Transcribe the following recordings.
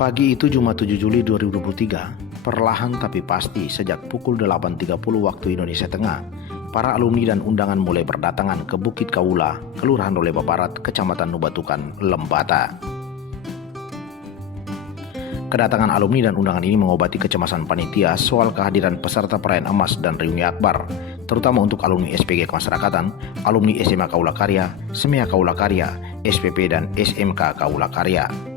Pagi itu Jumat 7 Juli 2023, perlahan tapi pasti sejak pukul 8.30 waktu Indonesia Tengah, para alumni dan undangan mulai berdatangan ke Bukit Kaula, Kelurahan Roleba Barat, Kecamatan Nubatukan, Lembata. Kedatangan alumni dan undangan ini mengobati kecemasan panitia soal kehadiran peserta perayaan emas dan reuni akbar, terutama untuk alumni SPG Kemasyarakatan, alumni SMA Kaula Karya, SMEA Kaula Karya, SPP dan SMK Kaula Karya.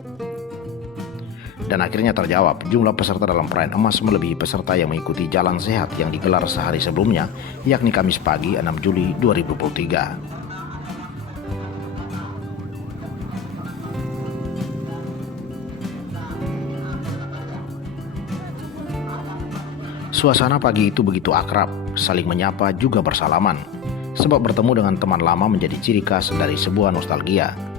Dan akhirnya terjawab, jumlah peserta dalam perayaan emas melebihi peserta yang mengikuti jalan sehat yang digelar sehari sebelumnya, yakni Kamis pagi 6 Juli 2023. Suasana pagi itu begitu akrab, saling menyapa juga bersalaman, sebab bertemu dengan teman lama menjadi ciri khas dari sebuah nostalgia.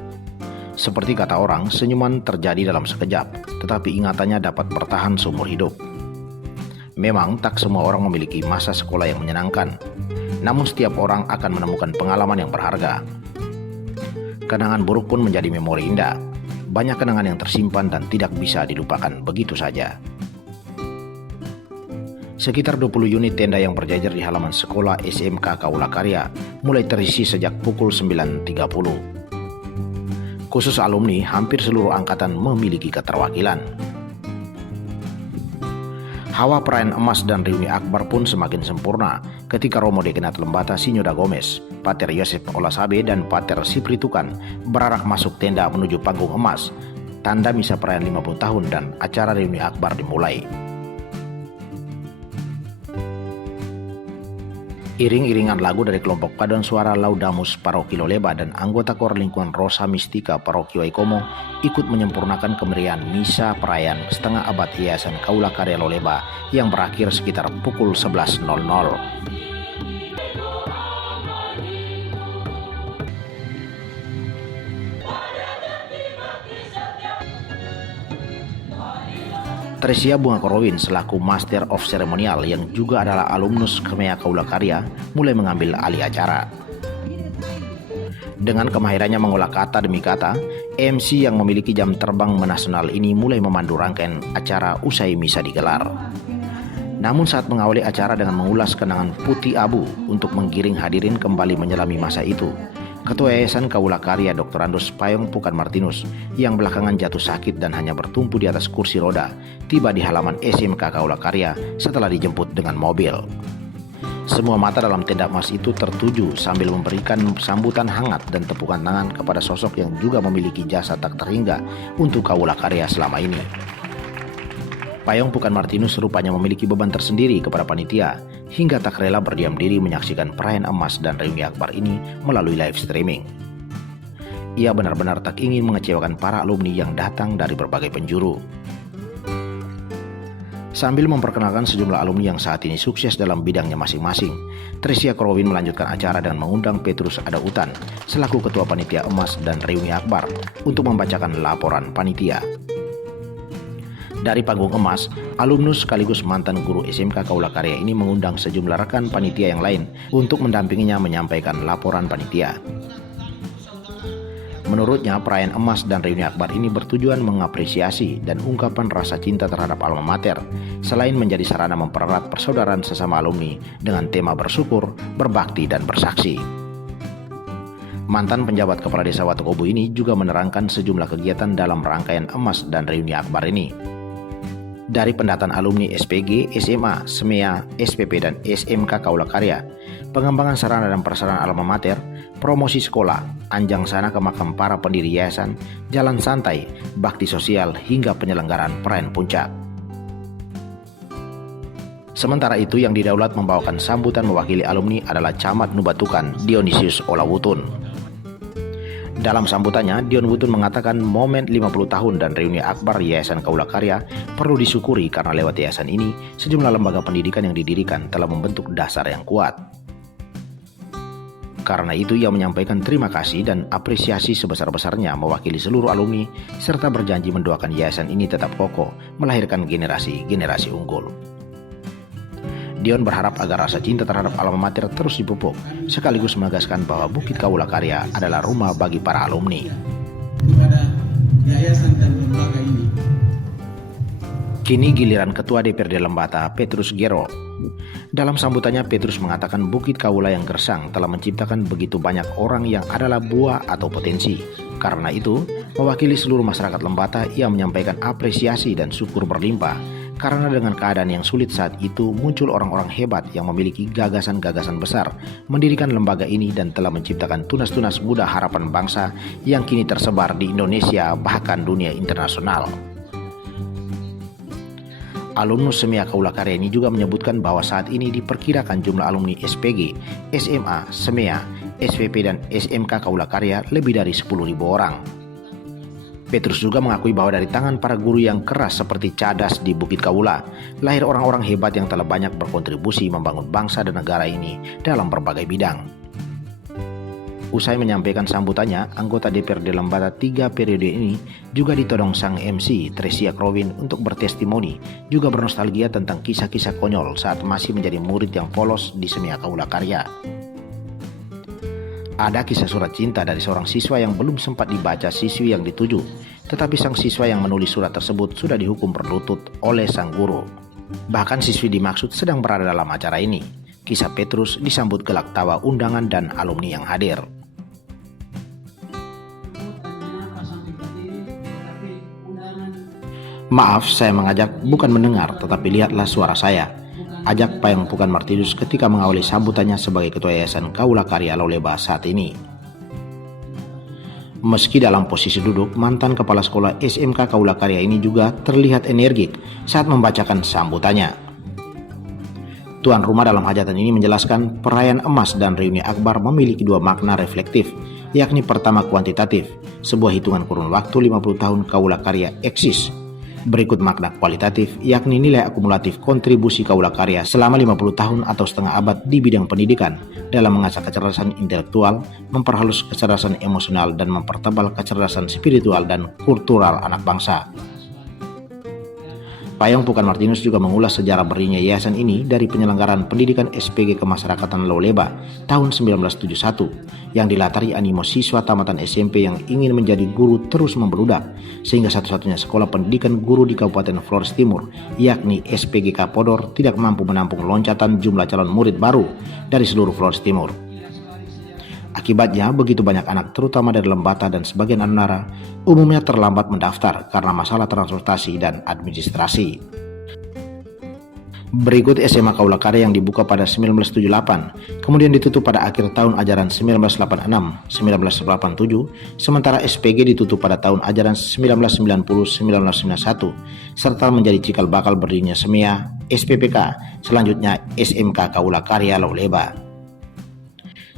Seperti kata orang, senyuman terjadi dalam sekejap, tetapi ingatannya dapat bertahan seumur hidup. Memang tak semua orang memiliki masa sekolah yang menyenangkan, namun setiap orang akan menemukan pengalaman yang berharga. Kenangan buruk pun menjadi memori indah, banyak kenangan yang tersimpan dan tidak bisa dilupakan begitu saja. Sekitar 20 unit tenda yang berjajar di halaman sekolah SMK Kaula Karya mulai terisi sejak pukul 9.30. Khusus alumni, hampir seluruh angkatan memiliki keterwakilan. Hawa perayaan emas dan reuni akbar pun semakin sempurna ketika Romo Dekanat Lembata Sinyoda Gomez, Pater Yosef Olasabe dan Pater Sipritukan berarak masuk tenda menuju panggung emas, tanda misa perayaan 50 tahun dan acara reuni akbar dimulai. Iring-iringan lagu dari kelompok paduan suara Laudamus Paroki Loleba dan anggota KOR lingkungan Rosa Mistika Paroki Waikomo ikut menyempurnakan kemeriahan misa perayaan setengah abad Yayasan Kaula Karya Loleba yang berakhir sekitar pukul 11.00. Tresia Bunga Korowin selaku Master of Ceremonial yang juga adalah alumnus SMEA Kaula Karya mulai mengambil alih acara. Dengan kemahirannya mengolah kata demi kata, MC yang memiliki jam terbang menasional ini mulai memandu rangkaian acara usai misa digelar. Namun saat mengawali acara dengan mengulas kenangan putih abu untuk menggiring hadirin kembali menyelami masa itu, Ketua Yayasan Kaula Karya Dr. Andos Payong Pukan Martinus yang belakangan jatuh sakit dan hanya bertumpu di atas kursi roda tiba di halaman SMK Kaula Karya setelah dijemput dengan mobil. Semua mata dalam tenda emas itu tertuju sambil memberikan sambutan hangat dan tepukan tangan kepada sosok yang juga memiliki jasa tak terhingga untuk Kaula Karya selama ini. Payong Pukan Martinus rupanya memiliki beban tersendiri kepada panitia hingga tak rela berdiam diri menyaksikan perayaan emas dan reuni akbar ini melalui live streaming. Ia benar-benar tak ingin mengecewakan para alumni yang datang dari berbagai penjuru. Sambil memperkenalkan sejumlah alumni yang saat ini sukses dalam bidangnya masing-masing, Tresia Korowin melanjutkan acara dengan mengundang Petrus Adautan selaku Ketua Panitia Emas dan Reuni Akbar untuk membacakan laporan panitia. Dari panggung emas, alumnus sekaligus mantan guru SMK Kaula Karya ini mengundang sejumlah rekan panitia yang lain untuk mendampinginya menyampaikan laporan panitia. Menurutnya, perayaan emas dan reuni akbar ini bertujuan mengapresiasi dan ungkapan rasa cinta terhadap alma mater, selain menjadi sarana mempererat persaudaraan sesama alumni dengan tema bersyukur, berbakti, dan bersaksi. Mantan penjabat Kepala Desa Watukobu ini juga menerangkan sejumlah kegiatan dalam rangkaian emas dan reuni akbar ini. Dari pendataan alumni SPG, SMA, SMEA, SPP, dan SMK Kaula Karya, pengembangan sarana dan prasarana alma mater, promosi sekolah, anjang sana ke makam para pendiri yayasan, jalan santai, bakti sosial, hingga penyelenggaraan perayaan puncak. Sementara itu yang didaulat membawakan sambutan mewakili alumni adalah Camat Nubatukan Dionisius Olawutun. Dalam sambutannya, Dion Wutun mengatakan momen 50 tahun dan reuni akbar Yayasan Kaula Karya perlu disyukuri karena lewat yayasan ini, sejumlah lembaga pendidikan yang didirikan telah membentuk dasar yang kuat. Karena itu ia menyampaikan terima kasih dan apresiasi sebesar-besarnya mewakili seluruh alumni serta berjanji mendoakan yayasan ini tetap kokoh melahirkan generasi-generasi unggul. Dion berharap agar rasa cinta terhadap alma mater terus dipupuk, sekaligus menegaskan bahwa Bukit Kaula Karya adalah rumah bagi para alumni. Kepada yayasan dan lembaga ini, Kini giliran Ketua DPRD Lembata, Petrus Gero. Dalam sambutannya, Petrus mengatakan Bukit Kawula yang gersang telah menciptakan begitu banyak orang yang adalah buah atau potensi. Karena itu, mewakili seluruh masyarakat Lembata, ia menyampaikan apresiasi dan syukur berlimpah karena dengan keadaan yang sulit saat itu muncul orang-orang hebat yang memiliki gagasan-gagasan besar mendirikan lembaga ini dan telah menciptakan tunas-tunas muda harapan bangsa yang kini tersebar di Indonesia bahkan dunia internasional. Alumnus Semea Kawula Karya ini juga menyebutkan bahwa saat ini diperkirakan jumlah alumni SPG, SMA, Semea, SPP dan SMK Kawula Karya lebih dari 10.000 orang. Petrus juga mengakui bahwa dari tangan para guru yang keras seperti Cadas di Bukit Kawula, lahir orang-orang hebat yang telah banyak berkontribusi membangun bangsa dan negara ini dalam berbagai bidang. Usai menyampaikan sambutannya, anggota DPRD Lembata 3 periode ini juga ditodong sang MC, Tresia Krowin, untuk bertestimoni, juga bernostalgia tentang kisah-kisah konyol saat masih menjadi murid yang polos di Semea Kawula Karya. Ada kisah surat cinta dari seorang siswa yang belum sempat dibaca siswi yang dituju, tetapi sang siswa yang menulis surat tersebut sudah dihukum berlutut oleh sang guru. Bahkan siswi dimaksud sedang berada dalam acara ini. Kisah Petrus disambut gelak tawa undangan dan alumni yang hadir. Maaf, saya mengajak bukan mendengar, tetapi lihatlah suara saya. Ajak Payangpukan Martinus ketika mengawali sambutannya sebagai Ketua Yayasan Kawula Karya Lauleba saat ini. Meski dalam posisi duduk, mantan Kepala Sekolah SMK Kawula Karya ini juga terlihat energik saat membacakan sambutannya. Tuan rumah dalam hajatan ini menjelaskan perayaan emas dan reuni akbar memiliki dua makna reflektif, yakni pertama kuantitatif, sebuah hitungan kurun waktu 50 tahun Kawula Karya eksis. Berikut makna kualitatif, yakni nilai akumulatif kontribusi Kawula Karya selama 50 tahun atau setengah abad di bidang pendidikan dalam mengasah kecerdasan intelektual, memperhalus kecerdasan emosional, dan mempertebal kecerdasan spiritual dan kultural anak bangsa. Payangpukan Martinus juga mengulas sejarah berdirinya yayasan ini dari penyelenggaraan pendidikan SPG Kemasyarakatan Lauleba tahun 1971 yang dilatari animo siswa tamatan SMP yang ingin menjadi guru terus membeludak, sehingga satu-satunya sekolah pendidikan guru di Kabupaten Flores Timur, yakni SPGK Podor, tidak mampu menampung loncatan jumlah calon murid baru dari seluruh Flores Timur. Akibatnya, begitu banyak anak terutama dari Lembata dan sebagian Adunara umumnya terlambat mendaftar karena masalah transportasi dan administrasi. Berikut SMA Kawula Karya yang dibuka pada 1978, kemudian ditutup pada akhir tahun ajaran 1986-1987, sementara SPG ditutup pada tahun ajaran 1990-1991, serta menjadi cikal bakal berdirinya Semea, SPPK, selanjutnya SMK Kawula Karya Lauleba.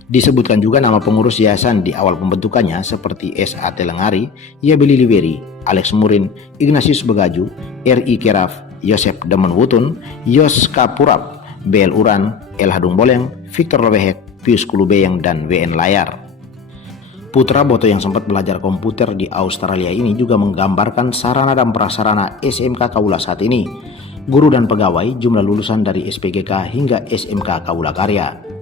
Disebutkan juga nama pengurus yayasan di awal pembentukannya seperti S.A.T. Lengari, Yabeli Liveri, Alex Murin, Ignatius Begaju, R.I. Keraf, Yosep Demon Wutun, Yos Kapurap, B.L. Uran, L. Hadung Boleng, Victor Lobehek, Pius Kulubeyang, dan W.N. Layar. Putra Boto yang sempat belajar komputer di Australia ini juga menggambarkan sarana dan prasarana SMK Kawula saat ini, guru dan pegawai, jumlah lulusan dari SPGK hingga SMK Kawula Karya.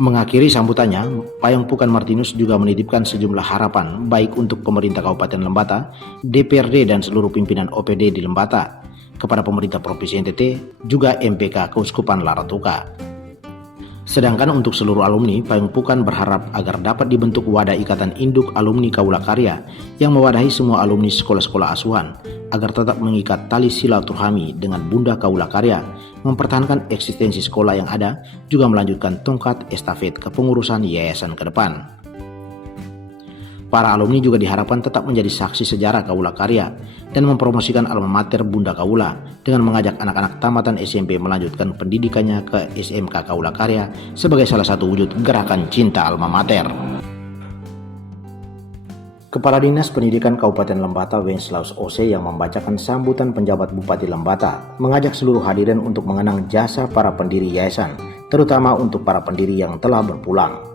Mengakhiri sambutannya, Payangpukan Martinus juga menitipkan sejumlah harapan baik untuk pemerintah Kabupaten Lembata, DPRD dan seluruh pimpinan OPD di Lembata, kepada pemerintah Provinsi NTT, juga MPK Keuskupan Laratuka. Sedangkan untuk seluruh alumni, Payangpukan berharap agar dapat dibentuk wadah ikatan induk alumni Kawula Karya yang mewadahi semua alumni sekolah-sekolah asuhan, agar tetap mengikat tali silaturahmi dengan Bunda Kawula Karya, mempertahankan eksistensi sekolah yang ada, juga melanjutkan tongkat estafet kepengurusan yayasan ke depan. Para alumni juga diharapkan tetap menjadi saksi sejarah Kawula Karya dan mempromosikan alma mater Bunda Kawula dengan mengajak anak-anak tamatan SMP melanjutkan pendidikannya ke SMK Kawula Karya sebagai salah satu wujud gerakan cinta alma mater. Kepala Dinas Pendidikan Kabupaten Lembata Wenslaus Ose yang membacakan sambutan penjabat Bupati Lembata mengajak seluruh hadirin untuk mengenang jasa para pendiri yayasan, terutama untuk para pendiri yang telah berpulang.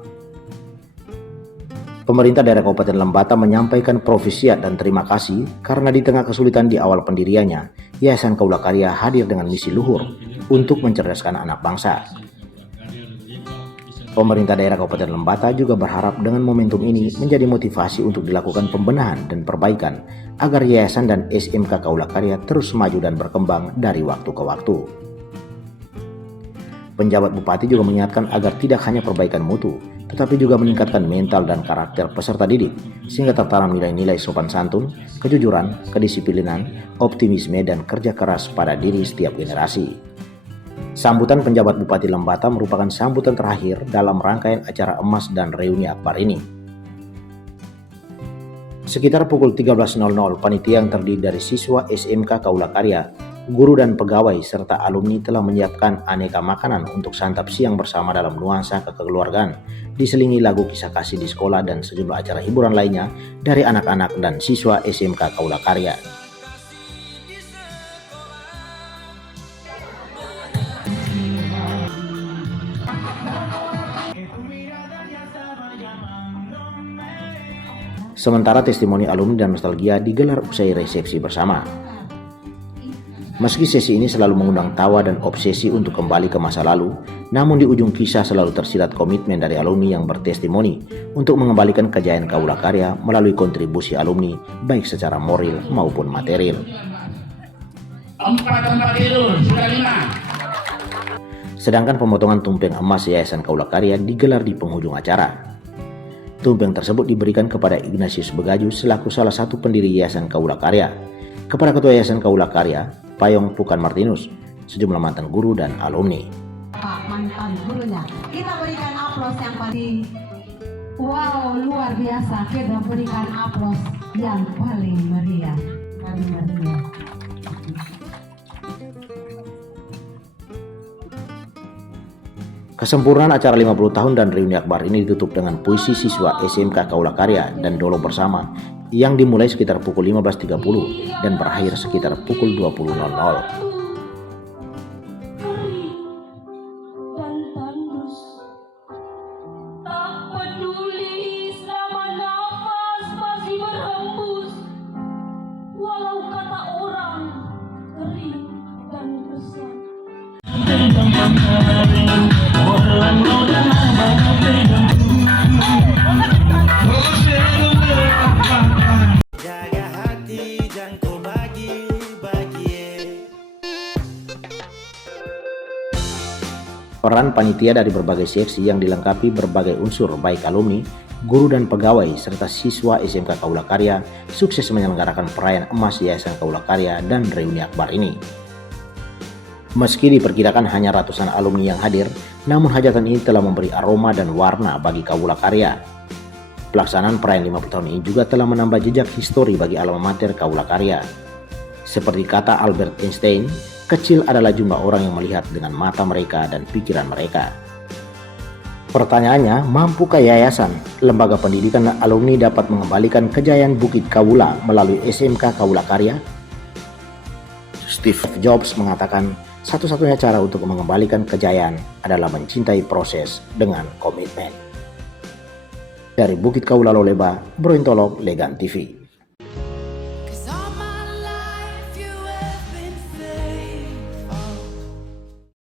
Pemerintah daerah Kabupaten Lembata menyampaikan profisiat dan terima kasih karena di tengah kesulitan di awal pendiriannya, Yayasan Kawula Karya hadir dengan misi luhur untuk mencerdaskan anak bangsa. Pemerintah daerah Kabupaten Lembata juga berharap dengan momentum ini menjadi motivasi untuk dilakukan pembenahan dan perbaikan agar yayasan dan SMK Kaula Karya terus maju dan berkembang dari waktu ke waktu. Penjabat Bupati juga mengingatkan agar tidak hanya perbaikan mutu, tetapi juga meningkatkan mental dan karakter peserta didik, sehingga tertanam nilai-nilai sopan santun, kejujuran, kedisiplinan, optimisme, dan kerja keras pada diri setiap generasi. Sambutan penjabat Bupati Lembata merupakan sambutan terakhir dalam rangkaian acara emas dan reuni akbar ini. Sekitar pukul 13.00, panitia yang terdiri dari siswa SMK Kaula Karya, guru dan pegawai, serta alumni telah menyiapkan aneka makanan untuk santap siang bersama dalam nuansa kekeluargaan, diselingi lagu kisah kasih di sekolah dan sejumlah acara hiburan lainnya dari anak-anak dan siswa SMK Kaula Karya. Sementara testimoni alumni dan nostalgia digelar usai resepsi bersama. Meski sesi ini selalu mengundang tawa dan obsesi untuk kembali ke masa lalu, namun di ujung kisah selalu tersirat komitmen dari alumni yang bertestimoni untuk mengembalikan kejayaan Kaula Karya melalui kontribusi alumni baik secara moral maupun material. Sedangkan pemotongan tumpeng emas Yayasan Kaula Karya digelar di penghujung acara. Tumpeng tersebut diberikan kepada Ignatius Begaju selaku salah satu pendiri Yayasan Kaula Karya, kepada Ketua Yayasan Kaula Karya, Payong Pukan Martinus, sejumlah mantan guru dan alumni. Pak mantan gurunya, kita berikan aplaus yang paling wow, luar biasa. Kita berikan aplaus yang paling meriah, paling meriah. Kesempurnaan acara 50 tahun dan reuni akbar ini ditutup dengan puisi siswa SMK Kaula Karya dan Dolo Bersama yang dimulai sekitar pukul 15.30 dan berakhir sekitar pukul 20.00. Peran panitia dari berbagai seksi yang dilengkapi berbagai unsur baik alumni, guru dan pegawai, serta siswa SMK Kaula Karya sukses menyelenggarakan perayaan emas Yayasan Kaula Karya dan reuni akbar ini. Meski diperkirakan hanya ratusan alumni yang hadir, namun hajatan ini telah memberi aroma dan warna bagi Kaula Karya. Pelaksanaan perayaan 50 tahun ini juga telah menambah jejak histori bagi alma mater Kaula Karya. Seperti kata Albert Einstein, kecil adalah jumlah orang yang melihat dengan mata mereka dan pikiran mereka. Pertanyaannya, mampukah yayasan, lembaga pendidikan dan alumni dapat mengembalikan kejayaan Bukit Kaula melalui SMK Kaula Karya? Steve Jobs mengatakan, satu-satunya cara untuk mengembalikan kejayaan adalah mencintai proses dengan komitmen. Dari Bukit Kaula Loleba, Brointolok, Legan TV.